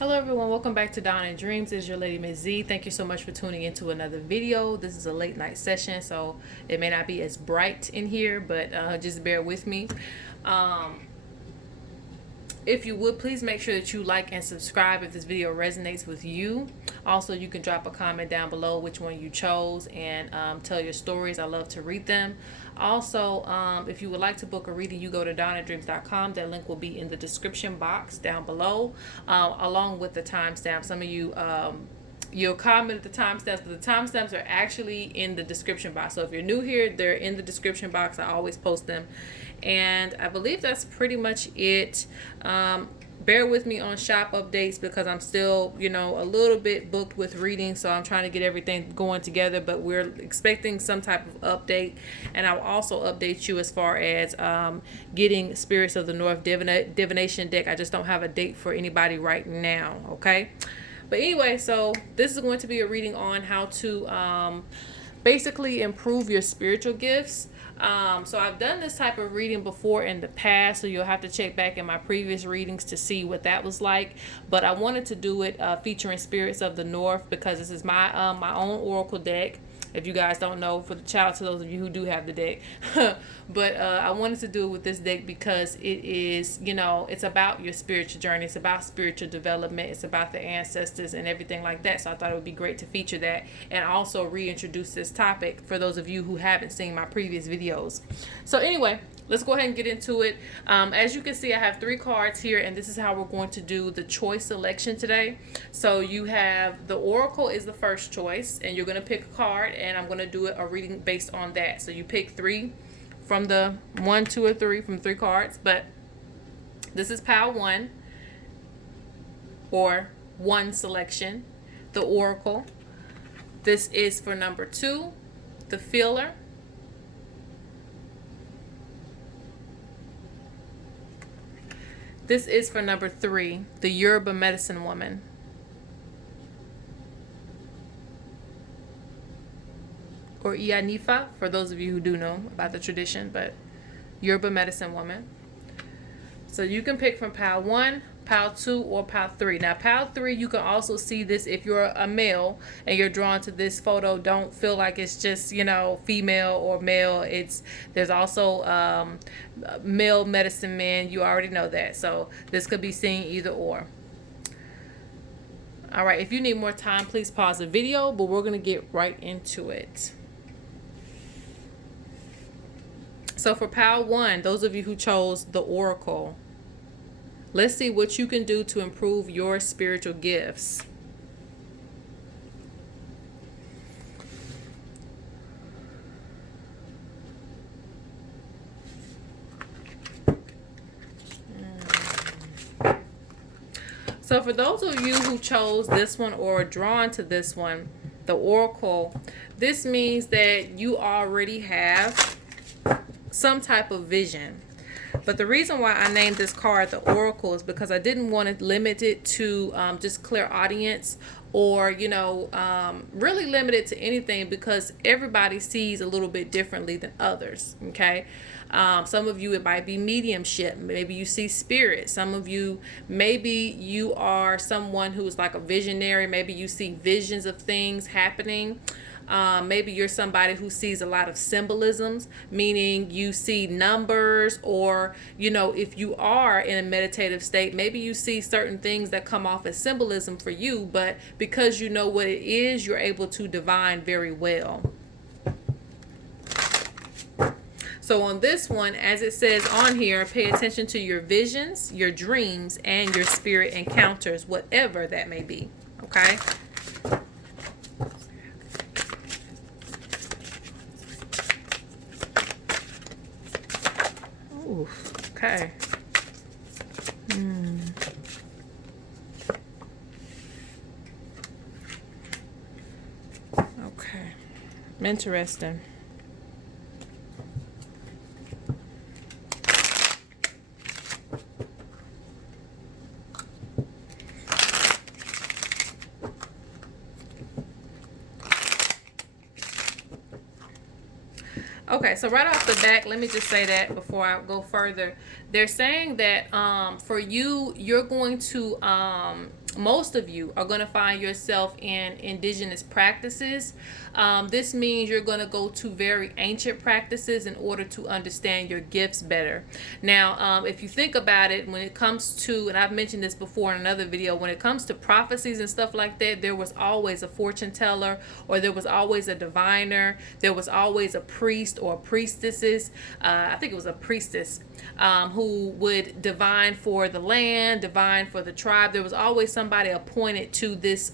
Hello everyone, welcome back to Dawn and Dreams. It's your lady Ms.Z. Thank you so much for tuning into another video. This is a late night session, so it may not be as bright in here, but just bear with me. If you would, please make sure that you like and subscribe if this video resonates with you. Also, you can drop a comment down below which one you chose and tell your stories. I love to read them. Also, if you would like to book a reading, you go to dawnandreams.com. That link will be in the description box down below, along with the timestamp. Some of you you'll comment the timestamps, but the timestamps are actually in the description box. So if you're new here, they're in the description box. I always post them. And I believe that's pretty much it. Bear with me on shop updates because I'm still, a little bit booked with reading, so I'm trying to get everything going together, but we're expecting some type of update. And I'll also update you as far as getting Spirits of the North Divination deck. I just don't have a date for anybody right now, okay? But anyway, so this is going to be a reading on how to basically improve your spiritual gifts. So I've done this type of reading before in the past, so you'll have to check back in my previous readings to see what that was like. But I wanted to do it featuring Spirits of the North because this is my own oracle deck. If you guys don't know, for the child, to those of you who do have the deck. But I wanted to do it with this deck because it is, it's about your spiritual journey. It's about spiritual development. It's about the ancestors and everything like that. So I thought it would be great to feature that and also reintroduce this topic for those of you who haven't seen my previous videos. So anyway, let's go ahead and get into it. As you can see, I have 3 cards here, and this is how we're going to do the choice selection today. So you have the Oracle is the first choice, and you're going to pick a card, and I'm going to do a reading based on that. So you pick 3 from the 1, 2, or 3 from 3 cards, but this is pile 1 or 1 selection, the Oracle. This is for number 2, the Feeler. This is for number 3, the Yoruba Medicine Woman. Or Ianifa, for those of you who do know about the tradition, but Yoruba Medicine Woman. So you can pick from pile 1, pile 2, or pile 3. Now, pile 3, you can also see this if you're a male and you're drawn to this photo. Don't feel like it's just, female or male. There's also male medicine men. You already know that. So this could be seen either or. All right, if you need more time, please pause the video, but we're going to get right into it. So for pile 1, those of you who chose the Oracle, let's see what you can do to improve your spiritual gifts. So for those of you who chose this one or are drawn to this one, the Oracle, this means that you already have some type of vision. But the reason why I named this card the Oracle is because I didn't want to limit it to just clairaudience or, really limit it to anything because everybody sees a little bit differently than others, okay? Some of you, it might be mediumship. Maybe you see spirit. Some of you, maybe you are someone who's like a visionary. Maybe you see visions of things happening. Maybe you're somebody who sees a lot of symbolisms, meaning you see numbers, or, if you are in a meditative state, maybe you see certain things that come off as symbolism for you, but because you know what it is, you're able to divine very well. So on this one, as it says on here, pay attention to your visions, your dreams, and your spirit encounters, whatever that may be, okay? Okay. Okay. Interesting. Okay, so right off the back, let me just say that before I go further, They're saying that for you, you're going to most of you are going to find yourself in indigenous practices. This means you're going to go to very ancient practices in order to understand your gifts better. Now, if you think about it, when it comes to, and I've mentioned this before in another video, when it comes to prophecies and stuff like that, there was always a fortune teller, or there was always a diviner, there was always a priest or priestesses. I think it was a priestess who would divine for the land, divine for the tribe. There was always somebody appointed to this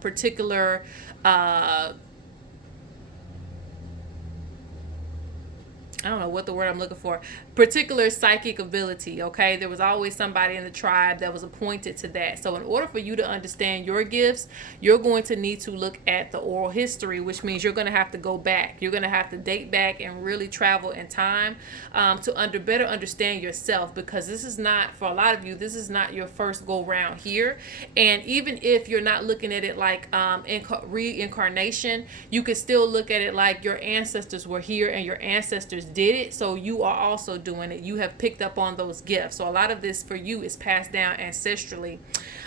particular I don't know what the word I'm looking for, particular psychic ability. Okay, there was always somebody in the tribe that was appointed to that. So in order for you to understand your gifts, you're going to need to look at the oral history, which means you're going to have to go back. You're going to have to date back and really travel in time to better understand yourself, because this is not, for a lot of you, this is not your first go round here. And even if you're not looking at it like reincarnation, you can still look at it like your ancestors were here and your ancestors did it, so you are also doing it. You have picked up on those gifts. So a lot of this for you is passed down ancestrally,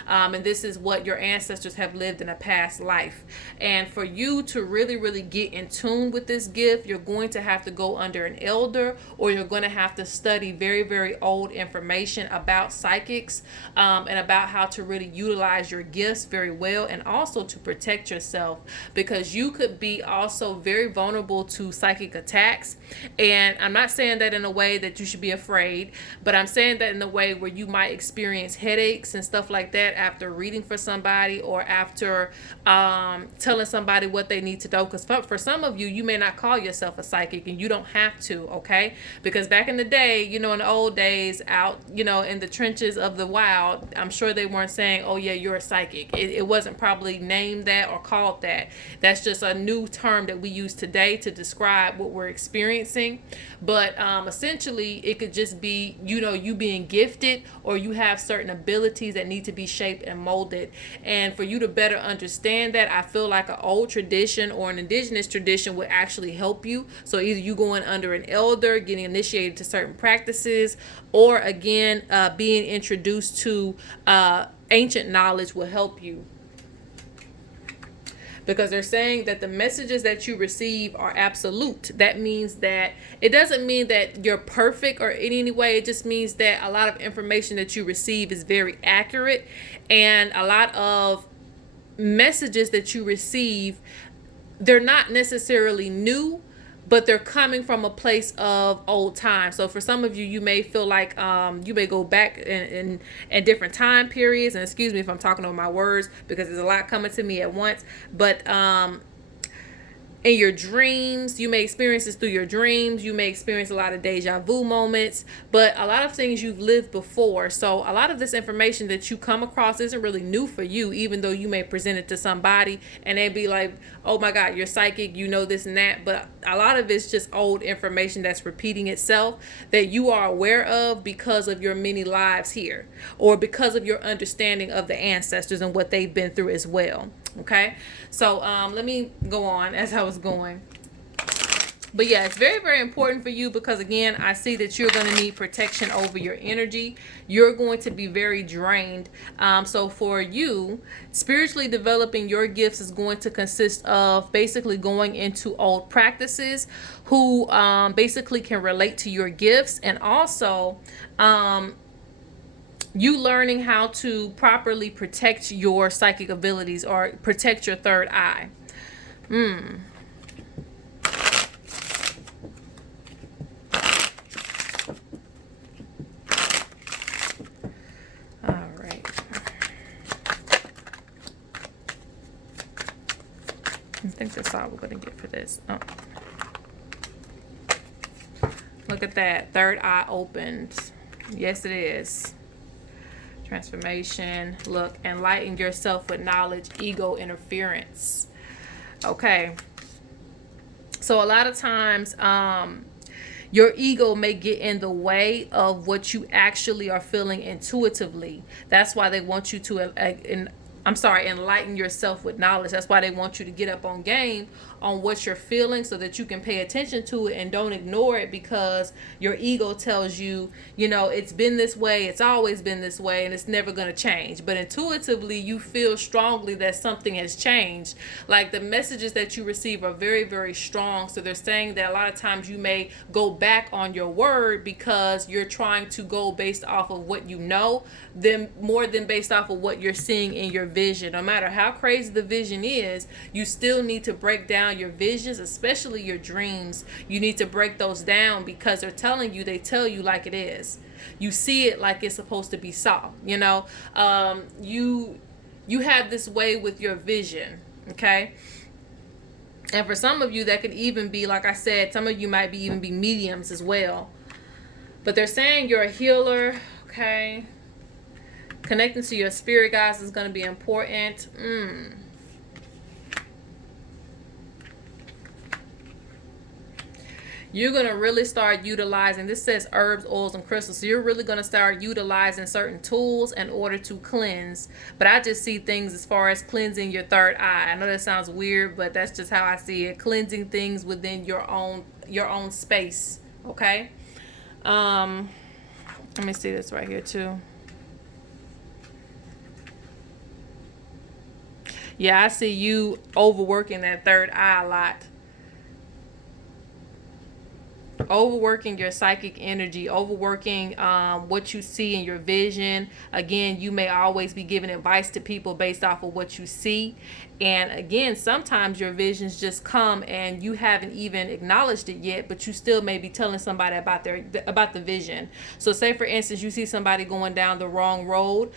and this is what your ancestors have lived in a past life. And for you to really get in tune with this gift, you're going to have to go under an elder, or you're going to have to study very old information about psychics, and about how to really utilize your gifts very well, and also to protect yourself, because you could be also very vulnerable to psychic attacks. And I'm not saying that in a way that you should be afraid, but I'm saying that in a way where you might experience headaches and stuff like that after reading for somebody, or after telling somebody what they need to know. Because for some of you, you may not call yourself a psychic, and you don't have to, okay? Because back in the day, in the old days, out, in the trenches of the wild, I'm sure they weren't saying, oh yeah, you're a psychic. It wasn't probably named that or called that. That's just a new term that we use today to describe what we're experiencing. But essentially, it could just be, you being gifted, or you have certain abilities that need to be shaped and molded. And for you to better understand that, I feel like an old tradition or an indigenous tradition would actually help you. So either you going under an elder, getting initiated to certain practices, or again, being introduced to ancient knowledge will help you. Because they're saying that the messages that you receive are absolute. That means that it doesn't mean that you're perfect or in any way. It just means that a lot of information that you receive is very accurate, and a lot of messages that you receive, they're not necessarily new, but they're coming from a place of old time. So for some of you, you may feel like you may go back in different time periods. And excuse me if I'm talking over my words, because there's a lot coming to me at once. But in your dreams, you may experience this through your dreams. You may experience a lot of deja vu moments, but a lot of things you've lived before. So a lot of this information that you come across isn't really new for you, even though you may present it to somebody and they'd be like, oh my God, you're psychic, this and that. But a lot of it's just old information that's repeating itself, that you are aware of because of your many lives here, or because of your understanding of the ancestors and what they've been through as well. Okay, so let me go on as I was going. But yeah, it's very important for you, because again, I see that you're going to need protection over your energy. You're going to be very drained. So for you, spiritually developing your gifts is going to consist of basically going into old practices who basically can relate to your gifts, and also you learning how to properly protect your psychic abilities, or protect your third eye. All right. I think that's all we're going to get for this. Oh. Look at that. Third eye opened. Yes, it is. Transformation. Look, enlighten yourself with knowledge, ego interference. Okay. So a lot of times, your ego may get in the way of what you actually are feeling intuitively. That's why they want you to enlighten yourself with knowledge. That's why they want you to get up on game on what you're feeling so that you can pay attention to it and don't ignore it, because your ego tells you, it's been this way, it's always been this way, and it's never going to change. But intuitively, you feel strongly that something has changed. Like, the messages that you receive are very, very strong. So they're saying that a lot of times you may go back on your word because you're trying to go based off of what you know, then more than based off of what you're seeing in your vision. No matter how crazy the vision is, you still need to break down your visions, especially your dreams. You need to break those down, because they're telling you, they tell you like it is. You see it like it's supposed to be saw. You have this way with your vision, okay? And for some of you, that could even be, like I said, some of you might even be mediums as well. But they're saying you're a healer, okay? Connecting to your spirit guides is going to be important. You're going to really start utilizing, this says herbs, oils, and crystals. So you're really going to start utilizing certain tools in order to cleanse. But I just see things as far as cleansing your third eye. I know that sounds weird, but that's just how I see it. Cleansing things within your own space. Okay. Let me see this right here too. Yeah, I see you overworking that third eye a lot. Overworking your psychic energy, overworking what you see in your vision. Again, you may always be giving advice to people based off of what you see. And again, sometimes your visions just come and you haven't even acknowledged it yet, but you still may be telling somebody about the vision. So say, for instance, you see somebody going down the wrong road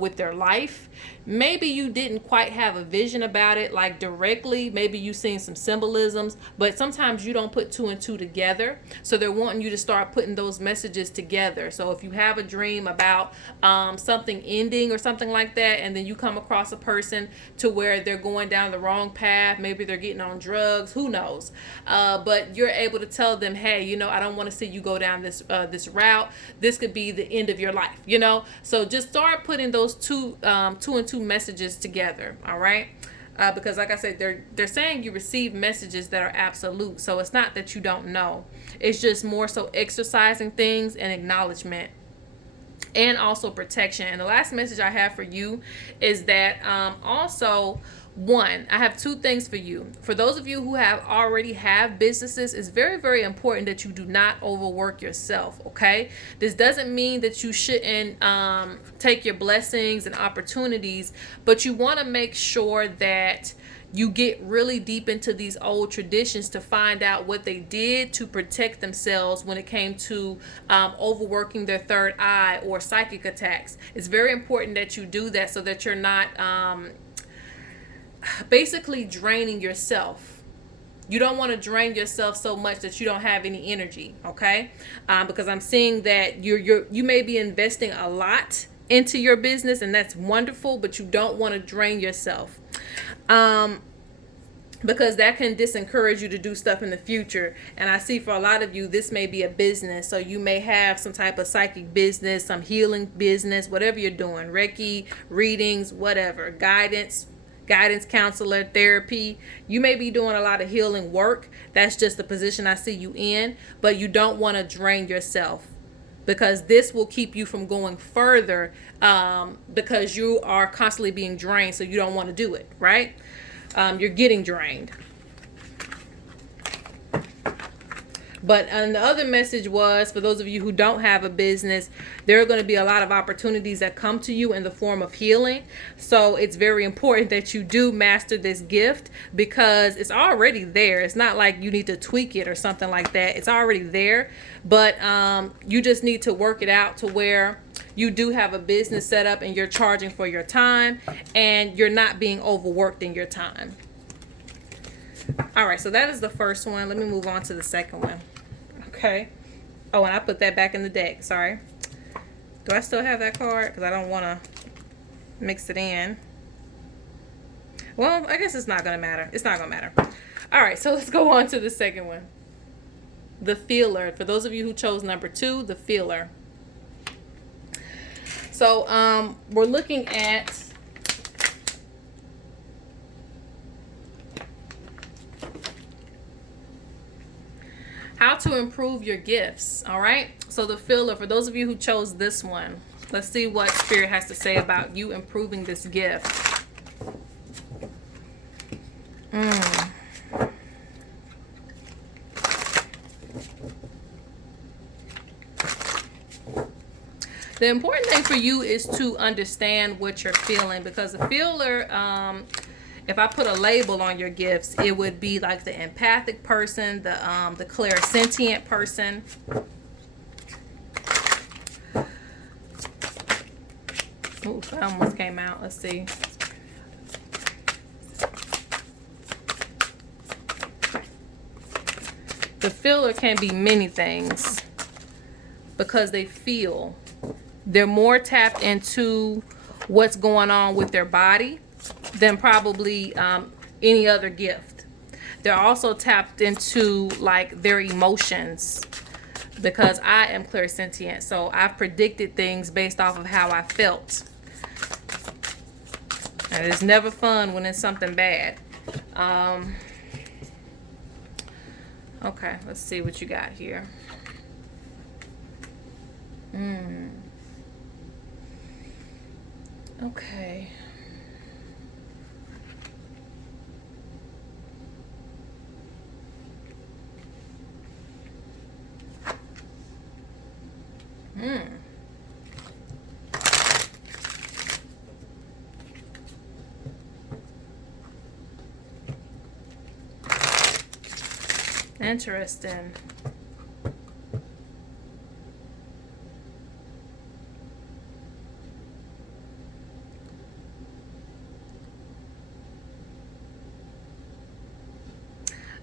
with their life. Maybe you didn't quite have a vision about it, like directly. Maybe you've seen some symbolisms, but sometimes you don't put two and two together. So they're wanting you to start putting those messages together. So if you have a dream about something ending or something like that, and then you come across a person to where they're going down the wrong path, maybe they're getting on drugs, who knows, but you're able to tell them, hey, I don't want to see you go down this route. This could be the end of your life, so just start putting those two and two messages together. All right. Because like I said, they're saying you receive messages that are absolute. So it's not that you don't know, it's just more so exercising things and acknowledgement, and also protection. And the last message I have for you is that also, one, I have two things for you. For those of you who already have businesses, it's very, very important that you do not overwork yourself, okay? This doesn't mean that you shouldn't take your blessings and opportunities, but you want to make sure that you get really deep into these old traditions to find out what they did to protect themselves when it came to overworking their third eye or psychic attacks. It's very important that you do that so that you're not basically draining yourself. You don't want to drain yourself so much that you don't have any energy, okay? Because I'm seeing that you may be investing a lot into your business, and that's wonderful, but you don't want to drain yourself. Because that can disencourage you to do stuff in the future. And I see for a lot of you, this may be a business. So you may have some type of psychic business, some healing business, whatever you're doing, Reiki, readings, whatever, guidance counselor, therapy. You may be doing a lot of healing work. That's just the position I see you in. But you don't want to drain yourself, because this will keep you from going further, because you are constantly being drained. So you don't want to do it, right? You're getting drained. But the other message was, for those of you who don't have a business, there are going to be a lot of opportunities that come to you in the form of healing. So it's very important that you do master this gift, because it's already there. It's not like you need to tweak it or something like that. It's already there. But you just need to work it out to where you do have a business set up and you're charging for your time and you're not being overworked in your time. All right, so that is the first one. Let me move on to the second one. Okay. Oh, and I put that back in the deck. Sorry. Do I still have that card? Because I don't want to mix it in. Well, I guess it's not going to matter. It's not going to matter. All right, so let's go on to the second one. The feeler. For those of you who chose number 2, the feeler. So we're looking at How to improve your gifts. All right. So the filler, for those of you who chose this one, let's see what Spirit has to say about you improving this gift. The important thing for you is to understand what you're feeling, because the feeler, if I put a label on your gifts, it would be like the empathic person, the clairsentient person. Ooh, that almost came out. Let's see. The feeler can be many things because they feel. They're more tapped into what's going on with their body than probably any other gift. They're also tapped into like their emotions, because I am clairsentient, so I've predicted things based off of how I felt. And it's never fun when it's something bad. Okay, let's see what you got here. Okay. Interesting.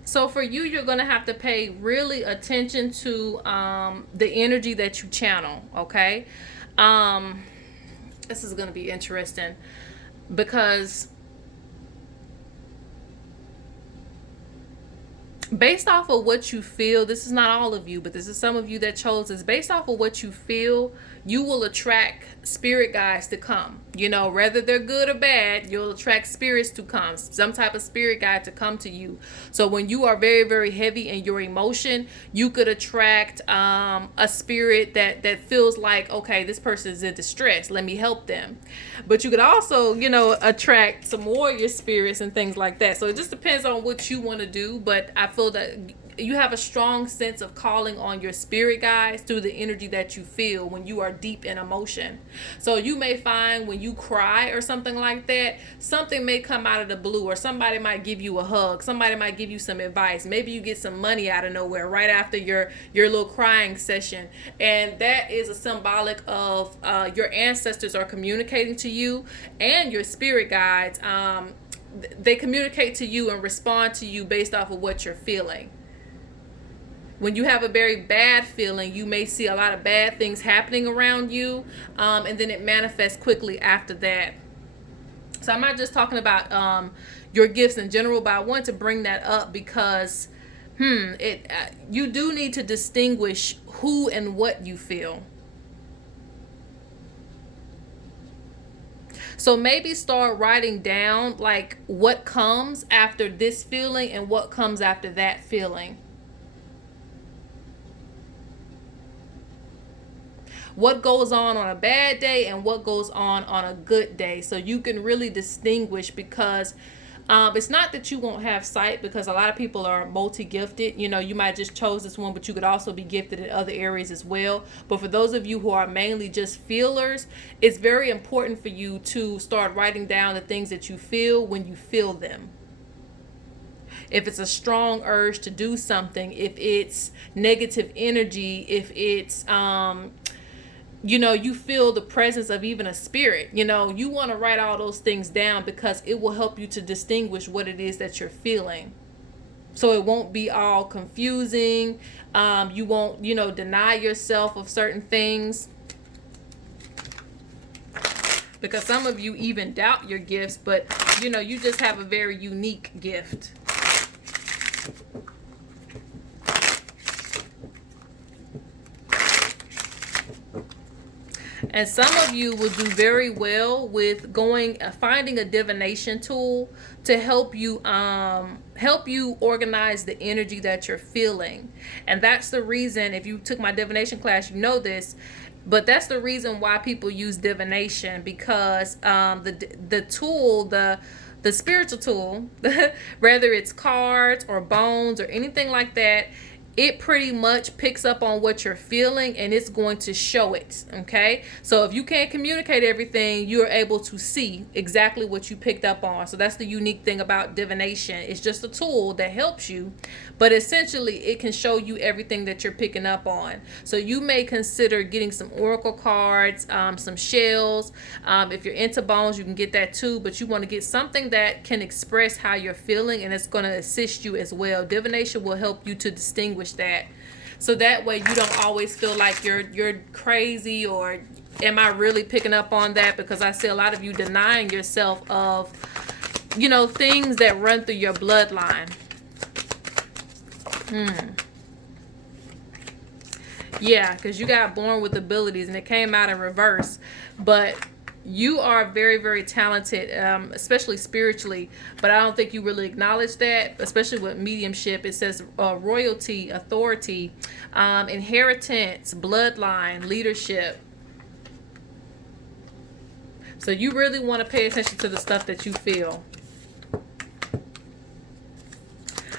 So for you, you're going to have to pay really attention to the energy that you channel, okay? This is going to be interesting because based off of what you feel, this is not all of you, but this is some of you that chose this. Based off of what you feel, you will attract spirit guides to come. You know, whether they're good or bad, you'll attract spirits to come, some type of spirit guide to come to you. So when you are very, very heavy in your emotion, you could attract a spirit that feels like, okay, this person is in distress, let me help them. But you could also, you know, attract some warrior spirits and things like that. So it just depends on what you want to do. But I feel that you have a strong sense of calling on your spirit guides through the energy that you feel when you are deep in emotion. So you may find when you cry or something like that, something may come out of the blue, or somebody might give you a hug, somebody might give you some advice, maybe you get some money out of nowhere right after your little crying session, and that is a symbolic of your ancestors are communicating to you, and your spirit guides, they communicate to you and respond to you based off of what you're feeling. When you have a very bad feeling, you may see a lot of bad things happening around you, and then it manifests quickly after that. So I'm not just talking about your gifts in general, but I want to bring that up because you do need to distinguish who and what you feel. So maybe start writing down like what comes after this feeling and what comes after that feeling. What goes on a bad day and what goes on a good day, so you can really distinguish, because it's not that you won't have sight, because a lot of people are multi-gifted. You know, you might just chose this one, but you could also be gifted in other areas as well. But for those of you who are mainly just feelers, it's very important for you to start writing down the things that you feel when you feel them. If it's a strong urge to do something, if it's negative energy, if it's you know, you feel the presence of even a spirit, you know, you want to write all those things down, because it will help you to distinguish what it is that you're feeling. So it won't be all confusing. You won't, you know, deny yourself of certain things, because some of you even doubt your gifts, but you know, you just have a very unique gift. And some of you will do very well with finding a divination tool to help you organize the energy that you're feeling. And that's the reason, if you took my divination class, you know this, but that's the reason why people use divination, because the tool, the spiritual tool, whether it's cards or bones or anything like that, it pretty much picks up on what you're feeling and it's going to show it. Okay, so if you can't communicate everything, you're able to see exactly what you picked up on. So that's the unique thing about divination. It's just a tool that helps you, but essentially it can show you everything that you're picking up on. So you may consider getting some oracle cards, some shells. If you're into bones, you can get that too, but you want to get something that can express how you're feeling, and it's going to assist you as well. Divination will help you to distinguish that, so that way you don't always feel like you're crazy, or am I really picking up on that? Because I see a lot of you denying yourself of, you know, things that run through your bloodline. Yeah, because you got born with abilities and it came out in reverse, but you are very, very talented, especially spiritually, but I don't think you really acknowledge that, especially with mediumship. It says royalty, authority, inheritance, bloodline, leadership. So you really want to pay attention to the stuff that you feel.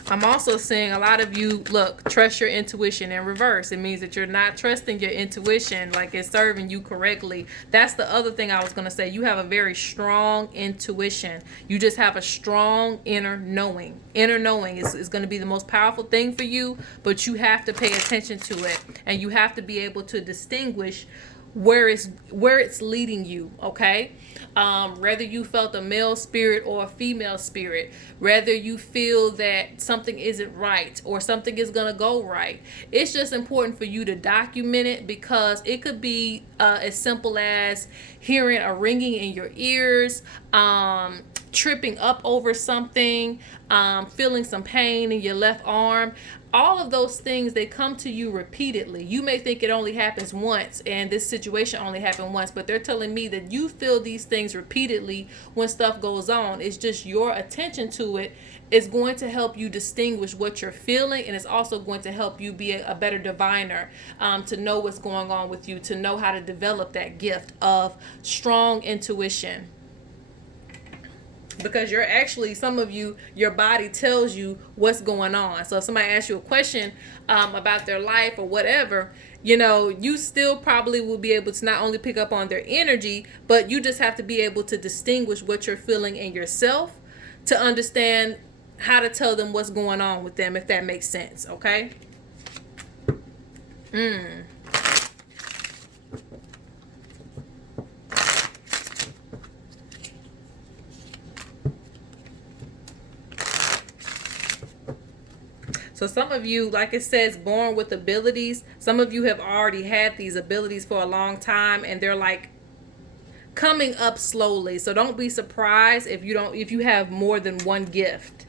I'm also seeing a lot of you, look, trust your intuition in reverse. It means that you're not trusting your intuition like it's serving you correctly. That's the other thing I was going to say. You have a very strong intuition. You just have a strong inner knowing. Inner knowing is going to be the most powerful thing for you, but you have to pay attention to it, and you have to be able to distinguish where it's leading you. Okay, whether you felt a male spirit or a female spirit, whether you feel that something isn't right or something is gonna go right, it's just important for you to document it, because it could be as simple as hearing a ringing in your ears, tripping up over something, feeling some pain in your left arm. All of those things, they come to you repeatedly. You may think it only happens once and this situation only happened once, but they're telling me that you feel these things repeatedly when stuff goes on. It's just your attention to it is going to help you distinguish what you're feeling, and it's also going to help you be a better diviner, to know what's going on with you, to know how to develop that gift of strong intuition. Because you're actually, some of you, your body tells you what's going on. So if somebody asks you a question about their life or whatever, you know, you still probably will be able to not only pick up on their energy, but you just have to be able to distinguish what you're feeling in yourself to understand how to tell them what's going on with them, if that makes sense. Okay. So some of you, like it says, born with abilities. Some of you have already had these abilities for a long time, and they're like coming up slowly. So don't be surprised if you have more than one gift.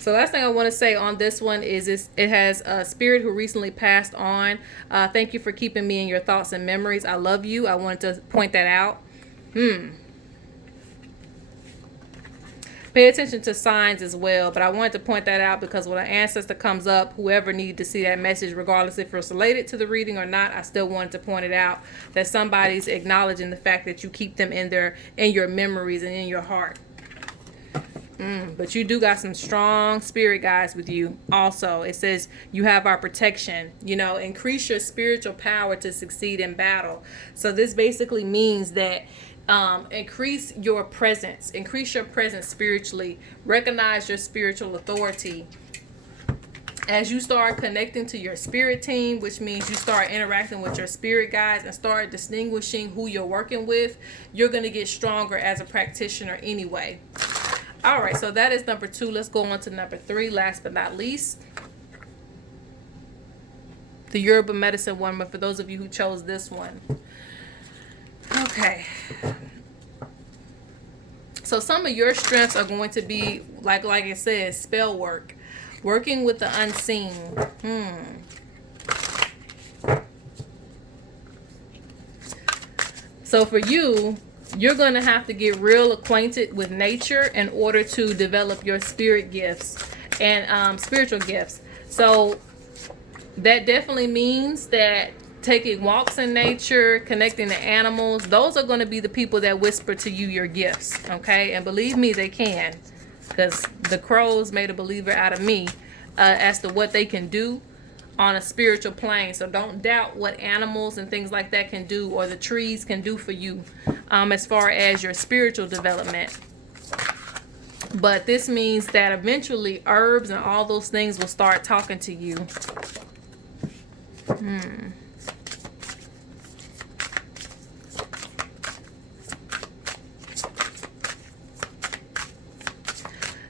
So last thing I want to say on this one is it has a spirit who recently passed on. Thank you for keeping me in your thoughts and memories. I love you. I wanted to point that out. Pay attention to signs as well, but I wanted to point that out because when an ancestor comes up, whoever needed to see that message, regardless if it's related to the reading or not, I still wanted to point it out that somebody's acknowledging the fact that you keep them in your memories and in your heart. But you do got some strong spirit guides with you. Also, it says you have our protection. You know, increase your spiritual power to succeed in battle. So this basically means that increase your presence spiritually. Recognize your spiritual authority. As you start connecting to your spirit team, which means you start interacting with your spirit guides and start distinguishing who you're working with, you're going to get stronger as a practitioner anyway. All right, so that is number 2. Let's go on to number 3, last but not least. The Yoruba medicine one, but for those of you who chose this one. Okay. So some of your strengths are going to be, like it says, spell work. Working with the unseen. So for you, you're going to have to get real acquainted with nature in order to develop your spirit gifts and spiritual gifts. So that definitely means that taking walks in nature, connecting to animals, those are going to be the people that whisper to you your gifts. Okay? And believe me, they can. Because the crows made a believer out of me as to what they can do on a spiritual plane. So don't doubt what animals and things like that can do, or the trees can do for you as far as your spiritual development. But this means that eventually herbs and all those things will start talking to you.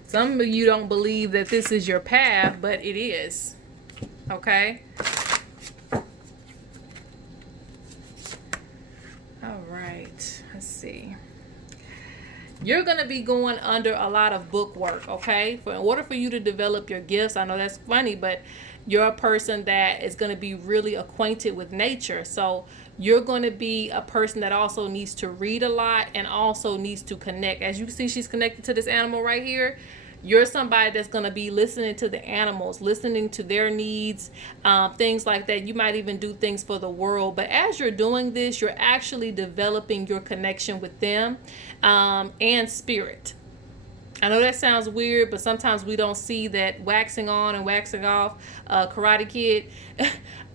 Some of you don't believe that this is your path, but it is. Okay? All right. Let's see. You're going to be going under a lot of book work, okay? In order for you to develop your gifts, I know that's funny, but you're a person that is going to be really acquainted with nature. So you're going to be a person that also needs to read a lot and also needs to connect. As you see, she's connected to this animal right here. You're somebody that's going to be listening to the animals, listening to their needs, things like that. You might even do things for the world. But as you're doing this, you're actually developing your connection with them and spirit. I know that sounds weird, but sometimes we don't see that waxing on and waxing off. Karate Kid,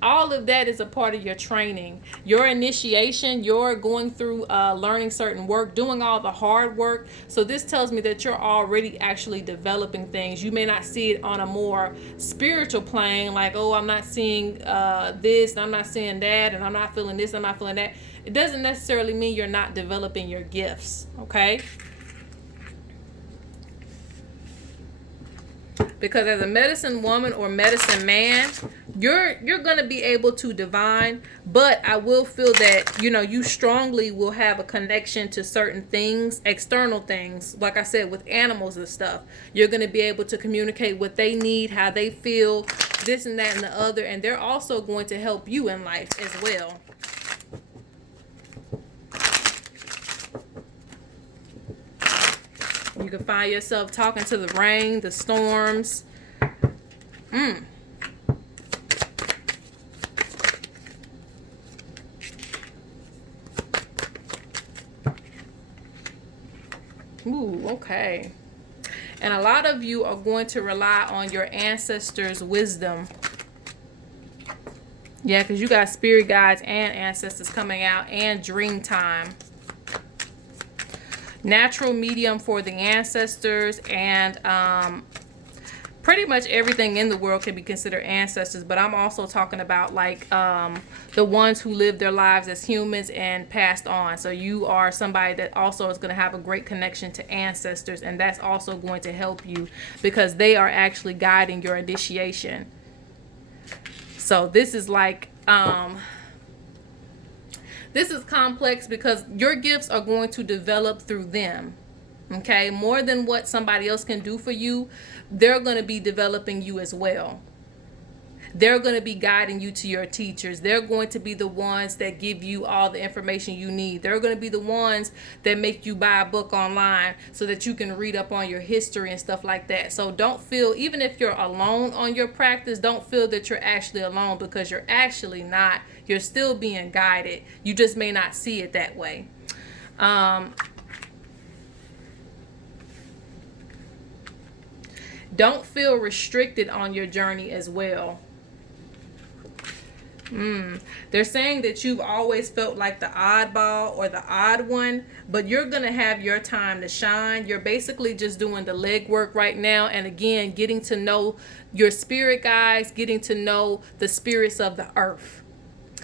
all of that is a part of your training. Your initiation, you're going through learning certain work, doing all the hard work. So this tells me that you're already actually developing things. You may not see it on a more spiritual plane, like, oh, I'm not seeing this, and I'm not seeing that, and I'm not feeling this, I'm not feeling that. It doesn't necessarily mean you're not developing your gifts, okay? Because as a medicine woman or medicine man, you're going to be able to divine, but I will feel that, you strongly will have a connection to certain things, external things, like I said, with animals and stuff. You're going to be able to communicate what they need, how they feel, this and that and the other, and they're also going to help you in life as well. You can find yourself talking to the rain, the storms. Ooh, okay. And a lot of you are going to rely on your ancestors' wisdom. Yeah, because you got spirit guides and ancestors coming out, and dream time. Natural medium for the ancestors, and pretty much everything in the world can be considered ancestors, but I'm also talking about like the ones who lived their lives as humans and passed on. So you are somebody that also is going to have a great connection to ancestors, and that's also going to help you because they are actually guiding your initiation. So this is like this is complex because your gifts are going to develop through them. Okay, more than what somebody else can do for you, they're going to be developing you as well. They're going to be guiding you to your teachers. They're going to be the ones that give you all the information you need. They're going to be the ones that make you buy a book online so that you can read up on your history and stuff like that. So don't feel, even if you're alone on your practice, don't feel that you're actually alone, because you're actually not. You're still being guided. You just may not see it that way. Don't feel restricted on your journey as well. They're saying that you've always felt like the oddball or the odd one, but you're going to have your time to shine. You're basically just doing the legwork right now. And again, getting to know your spirit guides, getting to know the spirits of the earth.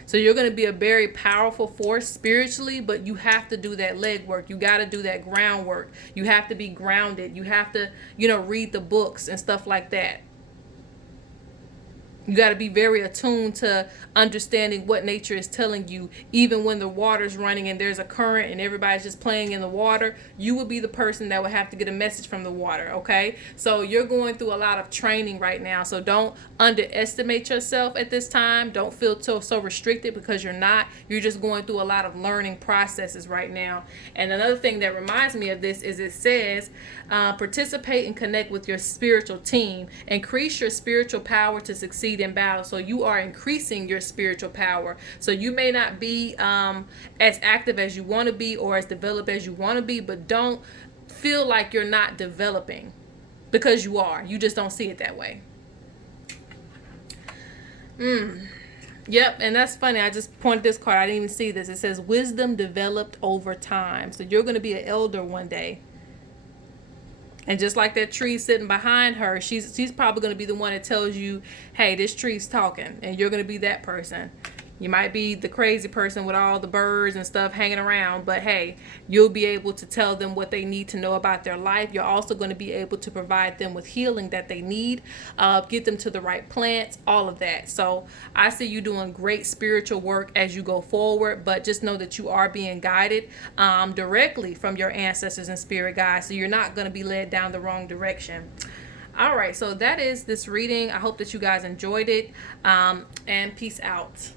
So you're going to be a very powerful force spiritually, but you have to do that legwork. You got to do that groundwork. You have to be grounded. You have to, read the books and stuff like that. You got to be very attuned to understanding what nature is telling you. Even when the water's running and there's a current and everybody's just playing in the water, you would be the person that would have to get a message from the water, okay? So you're going through a lot of training right now. So don't underestimate yourself at this time. Don't feel so restricted, because you're not. You're just going through a lot of learning processes right now. And another thing that reminds me of this is it says, participate and connect with your spiritual team. Increase your spiritual power to succeed in battle. So you are increasing your spiritual power. So you may not be as active as you want to be or as developed as you want to be, but don't feel like you're not developing, because you are. You just don't see it that way. Yep, and that's funny. I just pointed this card. I didn't even see this. It says wisdom developed over time. So you're going to be an elder one day. And just like that tree sitting behind her, she's probably going to be the one that tells you, hey, this tree's talking. And you're going to be that person. You might be the crazy person with all the birds and stuff hanging around, but hey, you'll be able to tell them what they need to know about their life. You're also going to be able to provide them with healing that they need, get them to the right plants, all of that. So I see you doing great spiritual work as you go forward, but just know that you are being guided directly from your ancestors and spirit guides. So you're not going to be led down the wrong direction. All right, so that is this reading. I hope that you guys enjoyed it, and peace out.